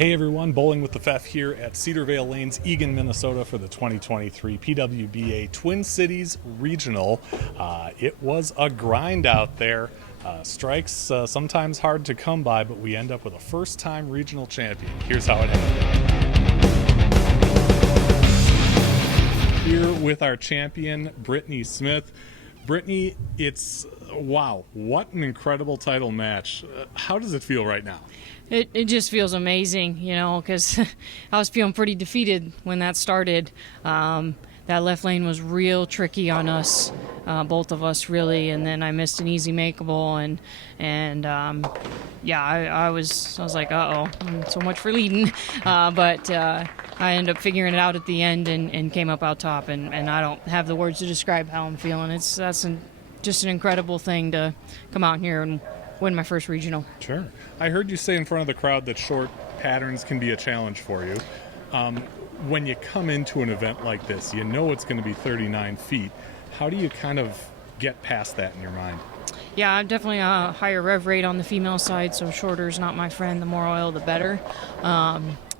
Hey everyone, Bowling with the Pfeff here at Cedarvale Lanes, Eagan, Minnesota for the 2023 PWBA Twin Cities Regional. It was a grind out there. Strikes sometimes hard to come by, but we end up with a first-time regional champion. Here's how it happened. Here with our champion, Brittany Smith. Brittany, wow, what an incredible title match. How does it feel right now? It just feels amazing, because I was feeling pretty defeated when that started. That left lane was real tricky on us, both of us really, and then I missed an easy makeable, and I was like, so much for leading, but I ended up figuring it out at the end and came up out top, and I don't have the words to describe how I'm feeling. Just an incredible thing to come out here and win my first regional. Sure. I heard you say in front of the crowd that short patterns can be a challenge for you. When you come into an event like this, you know it's going to be 39 feet. How do you kind of get past that in your mind? Yeah, I'm definitely a higher rev rate on the female side, so shorter is not my friend. The more oil, the better.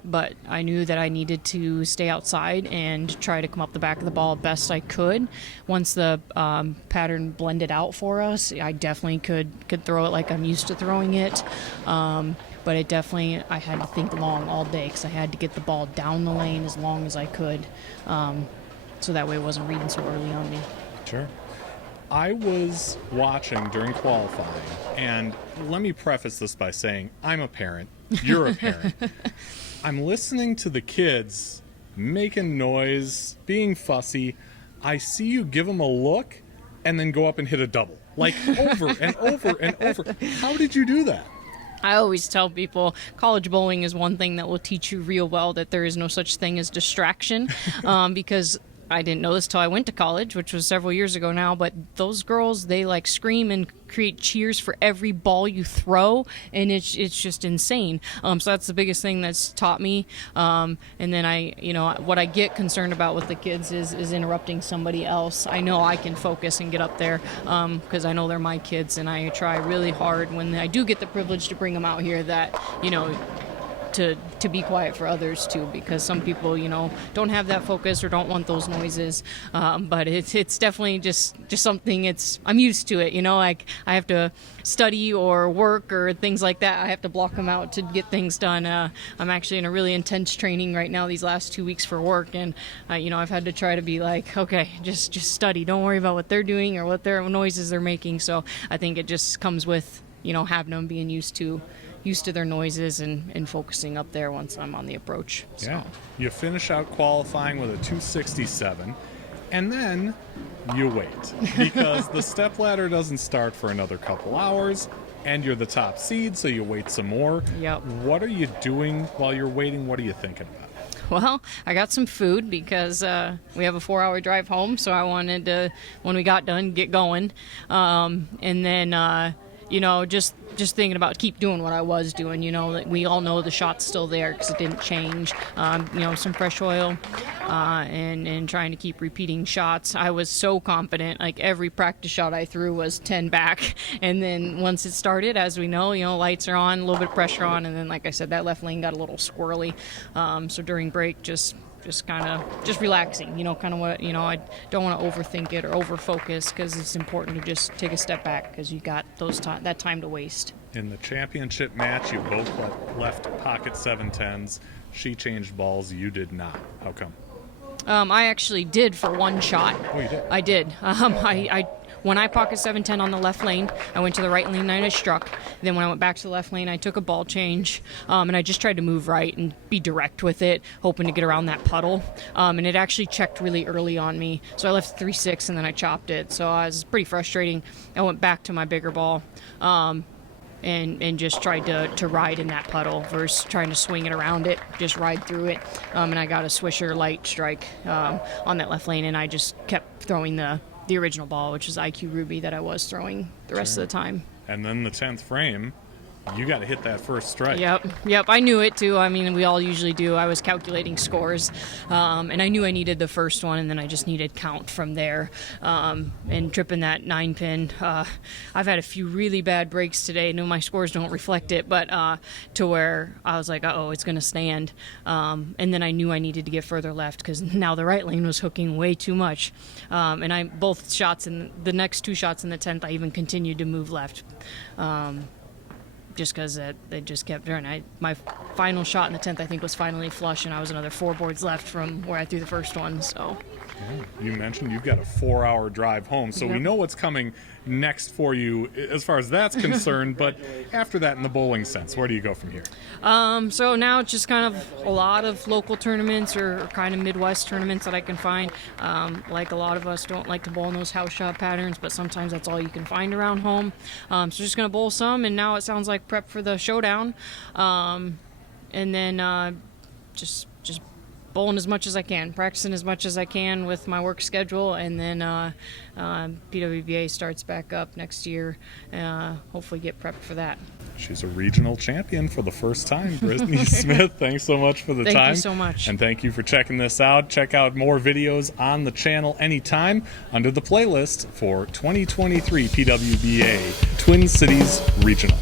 But I knew that I needed to stay outside and try to come up the back of the ball best I could. Once the pattern blended out for us, I definitely could throw it like I'm used to throwing it. But I had to think long all day because I had to get the ball down the lane as long as I could, so that way it wasn't reading so early on me. Sure. I was watching during qualifying, and let me preface this by saying I'm a parent. You're a parent. I'm listening to the kids making noise, being fussy. I see you give them a look and then go up and hit a double, like over and over and over. How did you do that? I always tell people college bowling is one thing that will teach you real well that there is no such thing as distraction, because I didn't know this till I went to college, which was several years ago now, but those girls, they like scream and create cheers for every ball you throw, and it's just insane. So that's the biggest thing that's taught me. And then what I get concerned about with the kids is interrupting somebody else. I know I can focus and get up there because I know they're my kids, and I try really hard when I do get the privilege to bring them out here that, to be quiet for others too, because some people don't have that focus or don't want those noises, but it's definitely just something I'm used to it. Like I have to study or work or things like that. I have to block them out to get things done. I'm actually in a really intense training right now these last 2 weeks for work, and I've had to try to be like, okay, just study, don't worry about what they're doing or what their noises they're making. So I think it just comes with having them being used to their noises and focusing up there once I'm on the approach. So. Yeah. You finish out qualifying with a 267, and then you wait because the stepladder doesn't start for another couple hours, and you're the top seed, so you wait some more. Yep. What are you doing while you're waiting? What are you thinking about? Well, I got some food because we have a 4-hour drive home, so I wanted to, when we got done, get going. And then just thinking about keep doing what I was doing, that we all know the shot's still there because it didn't change. Some fresh oil and trying to keep repeating shots. I was so confident, like every practice shot I threw was 10 back. And then once it started, as we know, lights are on, a little bit of pressure on. And then, like I said, that left lane got a little squirrely. So during break, just relaxing, kind of what, I don't want to overthink it or overfocus because it's important to just take a step back because you got that time to waste. In the championship match, you both left pocket 710s. She changed balls. You did not. How come? I actually did for one shot. Oh, you did? I did. When I pocket 710 on the left lane, I went to the right lane and I struck. Then when I went back to the left lane, I took a ball change, and I just tried to move right and be direct with it, hoping to get around that puddle. And it actually checked really early on me. So I left 3-6 and then I chopped it. So it was pretty frustrating. I went back to my bigger ball. And just tried to ride in that puddle versus trying to swing it around it, just ride through it. And I got a swisher light strike on that left lane, and I just kept throwing the original ball, which was IQ Ruby that I was throwing the rest of the time. And then the 10th frame, you got to hit that first strike. Yep. I knew it too. I mean, we all usually do. I was calculating scores, and I knew I needed the first one, and then I just needed count from there. And tripping that 9-pin, I've had a few really bad breaks today. No, my scores don't reflect it, but to where I was like, oh, it's going to stand. And then I knew I needed to get further left because now the right lane was hooking way too much. And both shots in the next 2 shots in the 10th, I even continued to move left. Just because they just kept turning. My final shot in the 10th, I think, was finally flush, and I was another 4 boards left from where I threw the first one. So, you mentioned you've got a 4-hour drive home, so we know what's coming next for you as far as that's concerned. But after that, in the bowling sense, where do you go from here? So now it's just kind of a lot of local tournaments or kind of Midwest tournaments that I can find. Like a lot of us don't like to bowl in those house shot patterns, but sometimes that's all you can find around home. So just going to bowl some, and now it sounds like prep for the showdown. And then just bowling as much as I can, practicing as much as I can with my work schedule, and then PWBA starts back up next year. Hopefully get prepped for that. She's a regional champion for the first time, Brittany Smith. Thanks so much for the time. Thank you so much. And thank you for checking this out. Check out more videos on the channel anytime under the playlist for 2023 PWBA Twin Cities Regional.